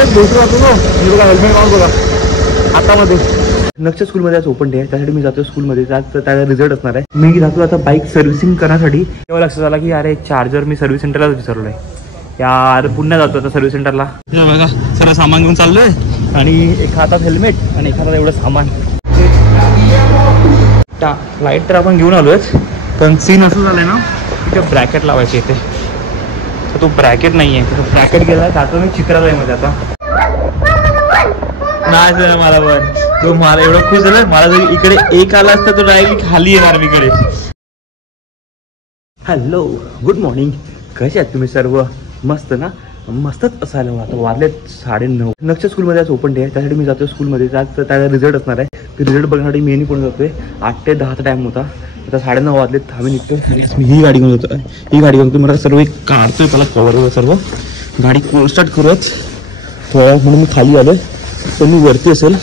Helmet मारून बघा हातामध्ये. नक्षत्र स्कूलमध्ये आज ओपन डे आहे, त्यासाठी मी जातो स्कूलमध्ये. त्याचा रिझल्ट असणार आहे. मी जातो आता बाईक सर्व्हिसिंग करण्यासाठी. तेव्हा लक्षात आला की अरे चार्जर मी सर्व्हिस सेंटरलाच विसरलोय यार. पुन्हा जातो आता सर्व्हिस सेंटरला. बघा सर्व सामान घेऊन चाललोय आणि एका हातात हेल्मेट आणि एका हातात एवढं सामान. लाईट तर आपण घेऊन आलोय, पण सीन असं झालंय ना की ब्रॅकेट लावायचे इथे. तो ब्रॅकेट नाही आहे, तो ब्रॅकेट गेलाय. आता मी चित्राला आहे मध्ये आता नाही झालं मला. पण तो मला एवढं खुश झालं. मला जर इकडे एक आला असता तो डायरेक्ट खाली येणार मी इकडे. हॅलो गुड मॉर्निंग, कसे आहेत तुम्ही सर्व? मस्त ना? मस्तच असायला. आता वाजले 9:30. नक्षत्र स्कूलमध्ये आज ओपन डे आहे, त्यासाठी मी जातो स्कूलमध्ये. त्याचा रिझल्ट असणार आहे. ते रिझल्ट बघण्यासाठी मी पण जातोय. 8 ते 10चा टाइम होता. आता 9:30 वाजलेत. आम्ही निघतो. मी ही गाडी घेऊन होतो. ही गाडी घेऊन मला सर्व एक काढतोय. त्याला कवर सर्व गाडी स्टार्ट करूच थोडा म्हणून मी खाली आलोय. पण मी वरती असेल.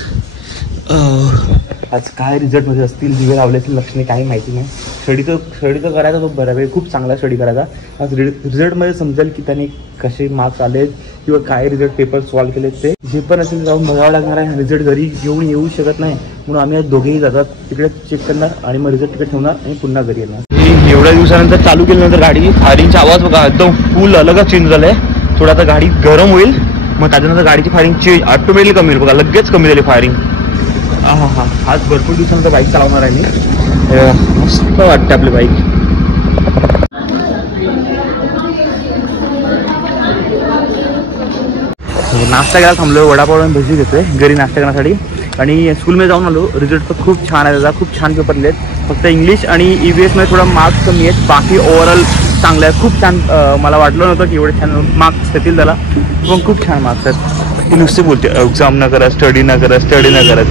आज काय रिझल्टमध्ये असतील, दिवे लावले असतील लक्षणे काही माहिती नाही. स्टडी तर करायचा तो बऱ्यापैकी खूप चांगला स्टडी करायचा. आज रिझल्टमध्ये समजेल की त्याने कसे मार्क्स आलेत किंवा काय रिझल्ट पेपर सॉल्व्ह केलेत. ते जे पण असेल जाऊन बघावं लागणार आहे. रिझल्ट घरी घेऊन येऊ शकत नाही म्हणून आम्ही आज दोघेही जातात तिकडे चेक करणार आणि मग रिझल्ट तिकडे ठेवणार आणि पुन्हा घरी येणार. एवढ्या दिवसानंतर चालू केल्यानंतर गाडी फायरिंगचा आवाज बघा एकदम फुल अलगच चेंज झालाय. थोडा आता गाडी गरम होईल मग त्याच्यानंतर गाडीची फायरिंग ऑटोमॅटिकली कमी होईल बघा. लगेच कमी झाली फायरिंग. हा आज भरपूर दिवसानंतर बाईक चालवणार आहे मी. मस्त वाटते आपली बाईक. नाश्ता करायला थांबलो. वडापाव आणि भजी घेतोय घरी नाश्ता करण्यासाठी. आणि स्कूलमध्ये जाऊन आलो. रिझल्ट तर खूप छान आहे त्याचा. खूप छान पेपर लिहिलेत. फक्त इंग्लिश आणि EVS मध्ये थोडा मार्क्स कमी आहेत. बाकी ओव्हरऑल चांगलं आहे. खूप छान. मला वाटलं नव्हतं की एवढे छान मार्क्स येतील त्याला, पण खूप छान मार्क्स आहेत. ती नुसती बोलते एक्झाम न करा, स्टडी न करत.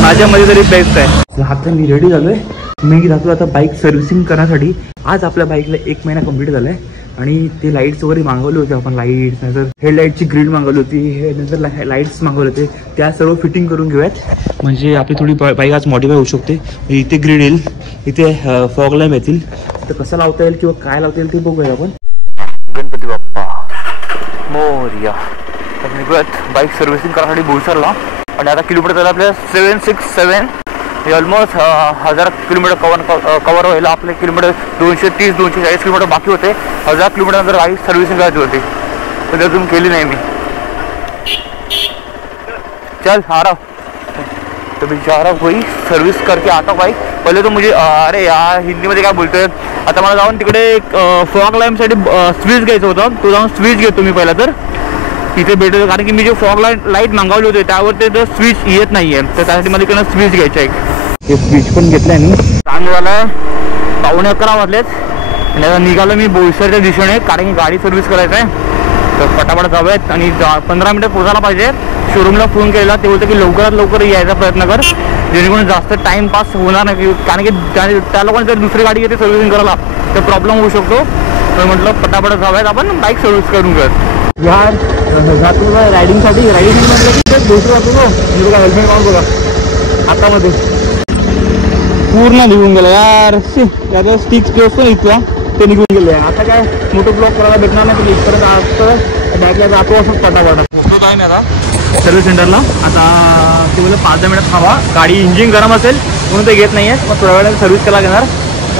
माझ्यामध्ये तरी बेस्ट आहे. आता मी रेडी झालोय. मी जातो आता बाईक सर्व्हिसिंग करण्यासाठी. आज आपल्या बाईकला 1 महिना कंप्लीट झालाय आणि ते लाईट्स वगैरे मागवले होते आपण. लाईट्स नंतर हेडलाईटची ग्रिड मागवली होती. नंतर लाईट्स मागवले होते. त्या सर्व फिटिंग करून घेऊयात म्हणजे आपली थोडी बाईक आज मॉडिफाय होऊ शकते. इथे ग्रिड येईल, इथे फॉग लॅम्प येतील. तर कसं लावता येईल किंवा काय लावता येईल ते बघूया आपण. गणपती बाप्पा मोरया. तर निघूयात बाईक सर्व्हिसिंग करण्यासाठी बोईसरला. आणि आता किलोमीटर झालं आपल्या 767. हे ऑलमोस्ट 1000 किलोमीटर कवर व्हायला आपले किलोमीटर 230-240 किलोमीटर बाकी होते. 1000 किलोमीटर नंतर बाईक सर्व्हिसिंग करायची होती, पण अजून केली नाही मी. चल आ रहा तो बेचारा कोई सर्विस करके आता बाईक. पहिले तो मुझे अरे यार हिंदीमध्ये काय बोलतोय. आता मला जाऊन तिकडे फॉग लाईटसाठी स्विच घ्यायचं होतं. तो जाऊन स्विच घेतो मी पहिला. तर तिथे भेटतो कारण की मी जे फॉग लाईट मागवले होते त्यावर ते स्विच येत नाहीये. तर त्यासाठी मला इकडनं स्विच घ्यायचं आहे. ते स्विच पण घेतलंय मी. टाइम झालाय 11:15 वाजलेत. आणि आता निघालो मी बोईसरच्या दिशेने कारण की गाडी सर्व्हिस करायचं आहे. तर पटापट जाऊयात आणि 15 मिनिटात पोहोचायला पाहिजे. शोरूमला फोन केलेला. ते बोलतं की लवकरात लवकर यायचा प्रयत्न कर जेणेकरून जास्त टाइमपास होणार नाही. कारण की त्या लोकांनी जर दुसरी गाडी येते सर्व्हिसिंग करायला तर प्रॉब्लेम होऊ शकतो. तर म्हटलं पटापट जाऊयात आपण बाईक सर्व्हिस करून घेऊयात. यार जातो रायडिंगसाठी म्हटलं की दुसरं जातो बघा. हेल्मेट मारून बघा हातामध्ये पूर्ण निघून गेलं यार. त्याचा स्टिक्स असतो ना इथला ते निघून गेले. आता काय मोठं ब्लॉक करायला भेटणार नाही. तर इथपर्यंत असतं बॅकला जातो असंच पटापटा. मोठं काय नाही आता सर्व्हिस सेंटरला. आता ते म्हणजे 5-10 मिनिट थांबा. गाडी इंजिन गरम असेल म्हणून ते घेत नाही आहे. मग थोड्या वेळाने सर्व्हिस करायला घेणार.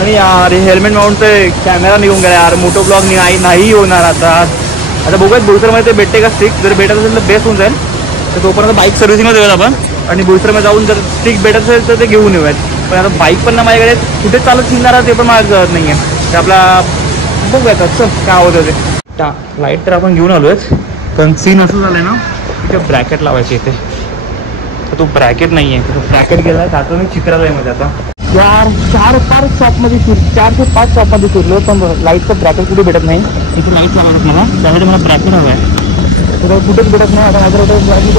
आणि यार हेल्मेट मारून ते कॅमेरा निघून गेला यार. मोठो ब्लॉक नाही होणार आता बघूयात बोईसरमध्ये ते भेटते का स्टिक. जर भेटत असेल तर बेस्ट होऊन जाईल. तर तोपर्यंत बाईक सर्व्हिसिंगला देऊयात आपण. आणि बोईसरमध्ये जाऊन जर स्टिक भेटत असेल तर ते घेऊन येऊयात. पण आता बाईक पण ना माझ्याकडे कुठे चालत शिकणार ते पण मला कळत नाही आहे. तर आपला बघूयात असं काय होतं ते. लाईट तर आपण घेऊन आलोय, पण सीन असं झालंय ना की ब्रॅकेट लावायचे इथे. तर तो ब्रॅकेट नाही आहे. तो ब्रॅकेट गेला तर आता मी चित्राला आहे मध्ये. आता यार 4-5 शॉपमध्ये 4 ते 5 शॉपमध्ये फिरलो पण लाईटचं ब्रॅकेट कुठे भेटत नाही. इथे लाईट लावतात मला, त्यासाठी मला ब्रॅकेट हवं आहे. तर कुठेच भेटत नाही. आता माझं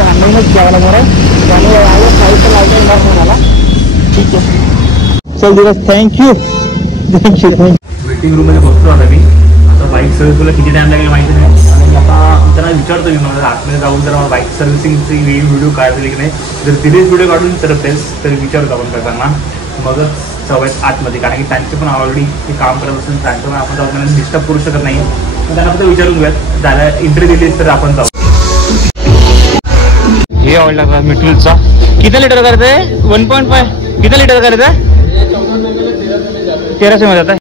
ऑनलाईनच घ्यावं लागणार आहे. त्यामुळे लाईटचं लाईट येणार नाही मला. ठीक आहे चल दिवस. थँक्यू. वेटिंग रूममध्ये बघतो आता मी. आता बाईक सर्व्हिसला किती टाइम लागेल माहिती नाही. आणि आता त्यांना विचारतो मी मला आतमध्ये जाऊन जर मला बाईक सर्व्हिसिंगची व्हिडिओ काढली की नाही. जर दिलीच व्हिडिओ काढून तर बेस्ट. तर विचारतो आपण करताना मगच सवयच आतमध्ये. कारण की त्यांचे पण ऑलरेडी ते काम करत असेल त्यांचं पण आपण जाऊन डिस्टर्ब करू शकत नाही. तर त्यांना फक्त विचारून घेऊयात. त्याला एंट्री दिलीच तर आपण जाऊ. हे ऑइल टाकला मिटूलचा. किती लिटर करते? 1.5. किती लिटर करते? 1300 मध्ये आता.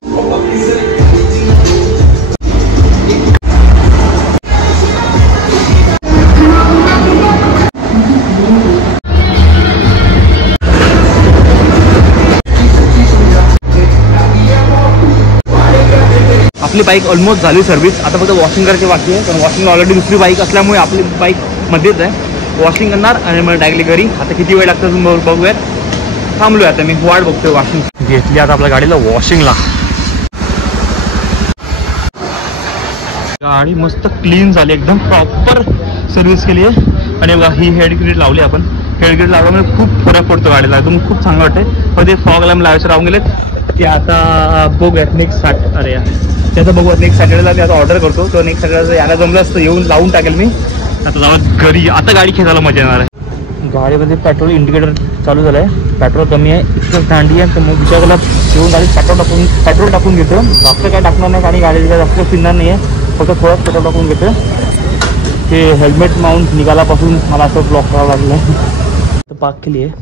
आपली बाईक ऑलमोस्ट झाली सर्व्हिस. आता फक्त वॉशिंग करायची बाकी आहे, पण वॉशिंग ऑलरेडी दुसरी बाईक असल्यामुळे आपली बाईक मध्येच आहे. वॉशिंग करणार आणि मग डायरेक्टली घरी. आता किती वेळ लागतं बघूयात. थांबलोय आता मी, वाट बघतोय. वॉशिंग घेतली आता आपल्या गाडीला वॉशिंगला. गाडी मस्त क्लीन झाली, एकदम प्रॉपर सर्व्हिस केली आहे. आणि बघा ही हेड ग्रिड लावली आपण. हेड ग्रिड लावल्यामुळे खूप फरक पडतो गाडीला, एकदम खूप चांगलं वाटतं. पण ते फॉग लॅम्प लावायचे राहून गेलेत, ते आता बघूयात नेक्स्ट अरे यार त्याचं बघूयात. नेक्स्ट सॅटर्डेला मी आता ऑर्डर करतो, तर नेक्स्ट सॅटर्डेला यायला जमलं असतं येऊन लावून टाकेल मी. आता जाऊ घरी. आता गाडी खेळायला मजा येणार आहे. गाडीमध्ये पेट्रोल इंडिकेटर चालू झालं आहे. पेट्रोल कमी आहे, इतकं दांडी आहे. तर मग विचारायला येऊन गाडी पेट्रोल टाकून घेतो. जास्त काय टाकणार नाही आणि गाडीला जास्त फिरणार नाही आहे, फक्त थोडंच पेट्रोल टाकून घेतो. ते हेल्मेट माउंट निघाल्यापासून मला असं ब्लॉक करावं लागलं. तर पार्क केली आहे.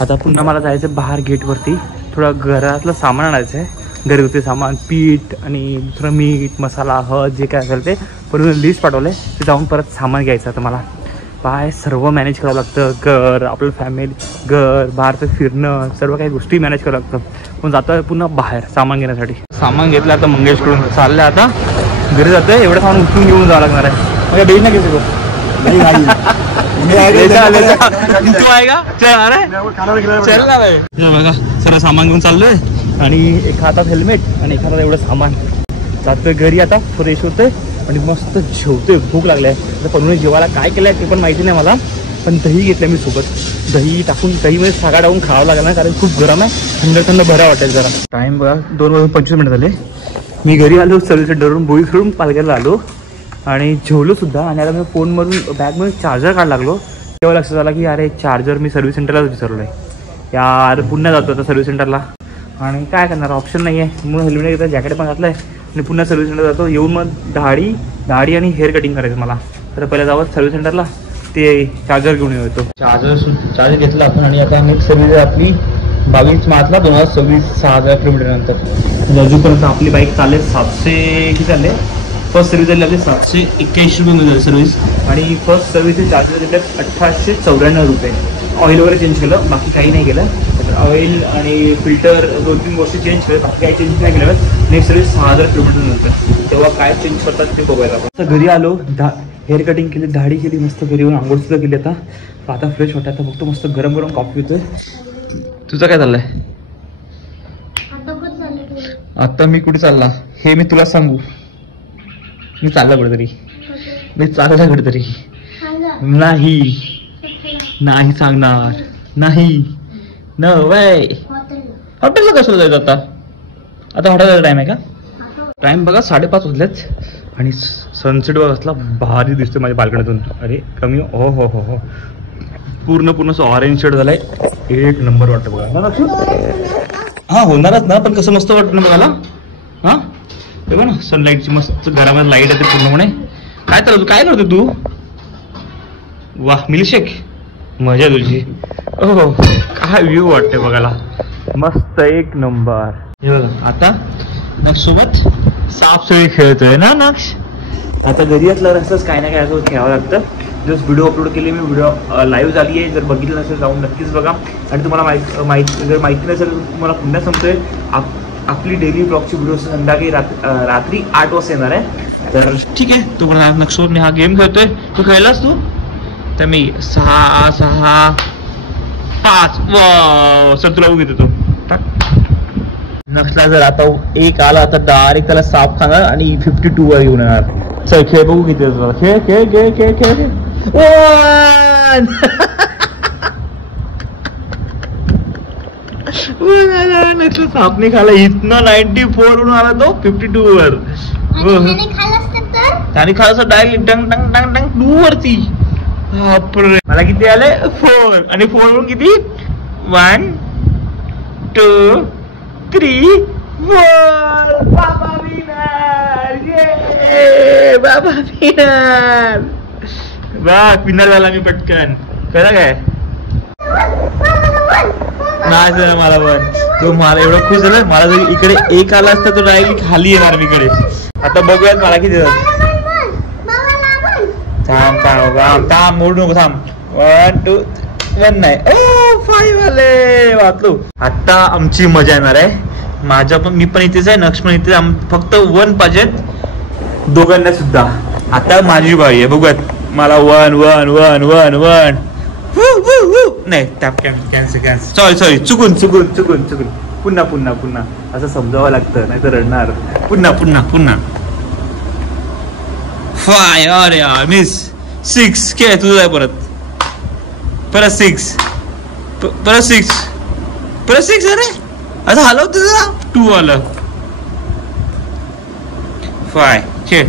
आता पुन्हा मला जायचं बाहेर गेटवरती. थोडं घरातलं सामान आणायचं आहे, घरगुती सामान, पीठ आणि दुसरं मीठ मसाला हळद जे काय असेल ते पूर्ण लिस्ट पाठवलं आहे. ते जाऊन परत सामान घ्यायचं. तर मला बाय सर्व मॅनेज करावं लागतं. घर, आपलं फॅमिली, घर, बाहेरचं फिरणं, सर्व काही गोष्टी मॅनेज करावं लागतं. पण जातं पुन्हा बाहेर सामान घेण्यासाठी. सामान घेतलं आता मंगेशकडून. चाललं आता घरी जातं. एवढं सामान उचलून घेऊन जावं लागणार आहे. मग बेज नाही घेतो बघा. सर्व सामान घेऊन चाललोय आणि एका हातात हेल्मेट आणि एका हातात एवढं सामान. जातोय घरी आता, फ्रेश होतोय आणि मस्त जेवतोय. भूक लागलाय. तर पनूने जेवायला काय केलंय ते पण माहिती नाही मला, पण दही घेतलं मी सोबत. दही टाकून दहीमध्ये सागा टाकून खावं लागलं ना, कारण खूप गरम आहे. थंड थंड बरं वाटेल जरा. टाइम बघा 2:25 झाले. मी घरी आलो सर्व्हिस सेंटरवरून, बोई खेळून पालघरला आलो आणि जेवलो सुद्धा. आणि आता मी फोनमधून बॅगमधून चार्जर काढ लागलो, तेव्हा लक्षात आला की अरे चार्जर मी सर्व्हिस सेंटरलाच विसरलो आहे यार. पुन्हा जातो आता सर्व्हिस सेंटरला आणि काय करणार, ऑप्शन नाही आहे. मग हेल्मेट घेतलं, जॅकेट पण घातलं आहे आणि पुन्हा सर्व्हिस सेंटर जातो. येऊन मग दाढी आणि हेअर कटिंग करायचं मला. तर पहिल्या जावं सर्व्हिस सेंटरला, ते चार्जर घेऊन येतो. चार्जर घेतलं आपण आणि आता नेक्स्ट सर्व्हिस आहे आपली 22 मार्चला 2026, 6000 किलोमीटर नंतर. अजूनपर्यंत आपली बाईक चालले 700 किती चालले. फर्स्ट सर्व्हिस झाली आपली 781 रुपये मिळाली सर्व्हिस. आणि फर्स्ट सर्व्हिसचे चार्जेस घेतले 1894 रुपये. ऑइल वगैरे चेंज केलं, बाकी काही नाही केलं. ऑइल आणि फिल्टर 2-3 गोष्टी चेंज केलं, बाकी काही चेंज नाही केलं. नेक्स्ट सर्व्हिस 6000 किलोमीटर नंतर. तेव्हा काय चेंज करतात ते बघायला आपण. घरी आलो, हेअर कटिंग केली, दाढी केली, मस्त घरी येऊन आंघोळ सुद्धा केली. आता फ्रेश वाटतं. आता फक्त मस्त गरम गरम कॉफी पितोय. तुझं काय चाललंय? आता मी कुठे चालला हे मी तुला सांगू? मी चालला कुठेतरी. नाही सांगणार. नाही न वय. हॉटेलला कशाला जायचं आता? हॉटेलला टाइम आहे का? टाइम बघा 5:30 वाजलेत आणि सनसेट बघा असला भारी दिसतोय माझ्या बाल्कनीतून. अरे कमी हो हो हो हो पूर्ण असं ऑरेंज शेड झालाय. एक नंबर वाटतं बघा. हा होणारच ना, पण कसं मस्त वाटतं ना बघायला. हा ते बघ ना, सनलाईटची मस्त घरामध्ये लाईट आहे पूर्णपणे. काय चालू काय नव्हतं तू? वाह मिल्कशेक, मजा तुझी. हो काय व्ह्यू वाटते बघायला, मस्त एक नंबर. हे बघा आता नक्ष सोबत सापसळी खेळतोय ना नक्ष. आता घरी असल्यावर असंच काय ना काय असं खेळावं लागतं. जस्ट व्हिडिओ अपलोड केले मी, व्हिडिओ लाईव्ह झाली आहे. जर बघितलं नसेल जाऊन नक्कीच बघा. आणि तुम्हाला जर माहिती नसेल तुम्हाला पुन्हा सांगतोय, आपली डेली ब्लॉगची व्हिडिओ संध्याकाळी रात्री 8 वाजता येणार आहे. तर ठीक आहे, तू मला नक्षोर मी हा गेम खेळतोय. तू खेळलास तू? तर मी 6, 6, 5 सर तुला उगी देतो. नक्षला जर आता 1 आला तर डायरेक्ट त्याला साप खाणार आणि 52 वर येऊन येणार. चल खेळ बघू किती तुला. खेळ खेळ खेळ खेळ खेळ. नक्षल सापने खाला. इतना 94 वरून आला तो 52 वर. त्याने खाला डायरेक्ट डंग डंग डंग डंग 2 वरती. बापरे. मला किती आले? 4 आणि 4 वरून किती? 1 2 3 4. बाबा विनर. ये बाबा विनर. वाह विनर झाला मी पटकन. कसा काय नाही ना मला पण तो मला एवढं खुश झाला मला जर इकडे एक आला असता तो डायरेक्ट खाली येणार मी इकडे आता बघूयात मला किती देतात थांब थांब थांब थांब मोडू नको थांब 1 2 1 नाही 5 आले वाचलो आता आमची मजा येणार आहे माझ्या पण मी पण इथेच आहे नक्ष पण इथे फक्त 1 पाहिजे दोघांना सुद्धा आता माझी बाई आहे बघूयात मला 1 1 1 1 1 नाही टॅप कॅन्सल सॉरी चुकून पुन्हा असं समजावं लागतं नाही तर रडणार पुन्हा 5 अरे यार मिस 6 काय तुझं आहे परत 6 अरे असं हलव तुझं 2 आलं 5 खेळ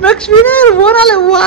नक्ष विनर 1 आलं वा